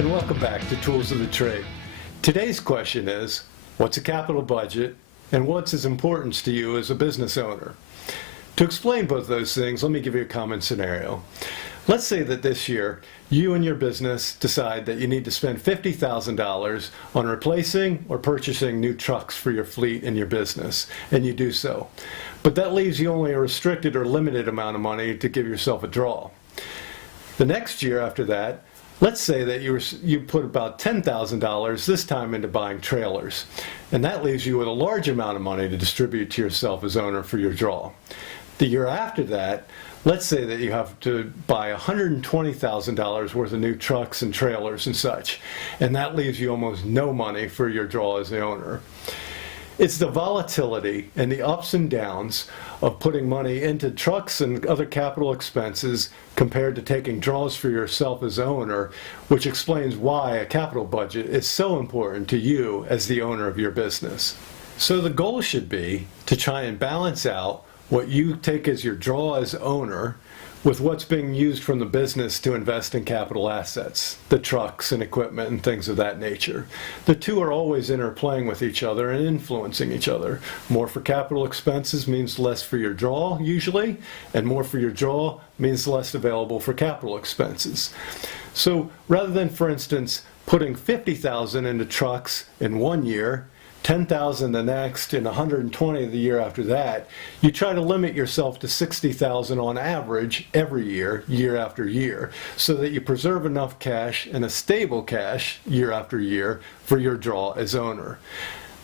and welcome back to Tools of the Trade. Today's question is, what's a capital budget and what's its importance to you as a business owner? To explain both those things, let me give you a common scenario. Let's say that this year, you and your business decide that you need to spend $50,000 on replacing or purchasing new trucks for your fleet and your business, and you do so. But that leaves you only a restricted or limited amount of money to give yourself a draw. The next year after that, let's say that you put about $10,000 this time into buying trailers, and that leaves you with a large amount of money to distribute to yourself as owner for your draw. The year after that, let's say that you have to buy $120,000 worth of new trucks and trailers and such, and that leaves you almost no money for your draw as the owner. It's the volatility and the ups and downs of putting money into trucks and other capital expenses compared to taking draws for yourself as owner, which explains why a capital budget is so important to you as the owner of your business. So the goal should be to try and balance out what you take as your draw as owner with what's being used from the business to invest in capital assets, the trucks and equipment and things of that nature. The two are always interplaying with each other and influencing each other. More for capital expenses means less for your draw usually, and more for your draw means less available for capital expenses. So rather than, for instance, putting $50,000 into trucks in one year, $10,000 the next, and $120,000 the year after that, you try to limit yourself to $60,000 on average every year, year after year, so that you preserve enough cash and a stable cash year after year for your draw as owner.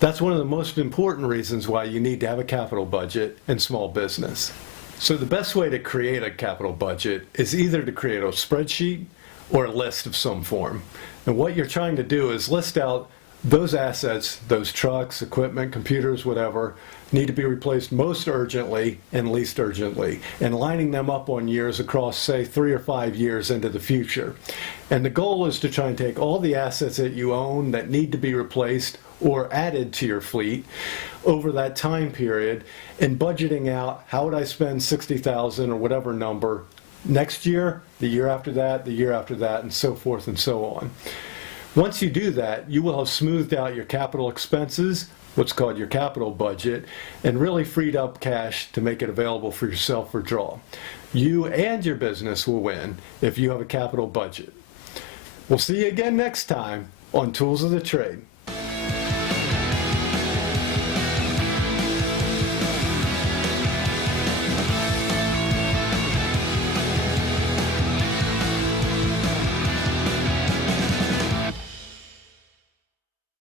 That's one of the most important reasons why you need to have a capital budget in small business. So the best way to create a capital budget is either to create a spreadsheet or a list of some form. And what you're trying to do is list out those assets, those trucks, equipment, computers, whatever, need to be replaced most urgently and least urgently, and lining them up on years across, say, 3 or 5 years into the future. And the goal is to try and take all the assets that you own that need to be replaced or added to your fleet over that time period, and budgeting out how would I spend $60,000 or whatever number next year, the year after that, and so forth and so on. Once you do that, you will have smoothed out your capital expenses, what's called your capital budget, and really freed up cash to make it available for yourself for draw. You and your business will win if you have a capital budget. We'll see you again next time on Tools of the Trade.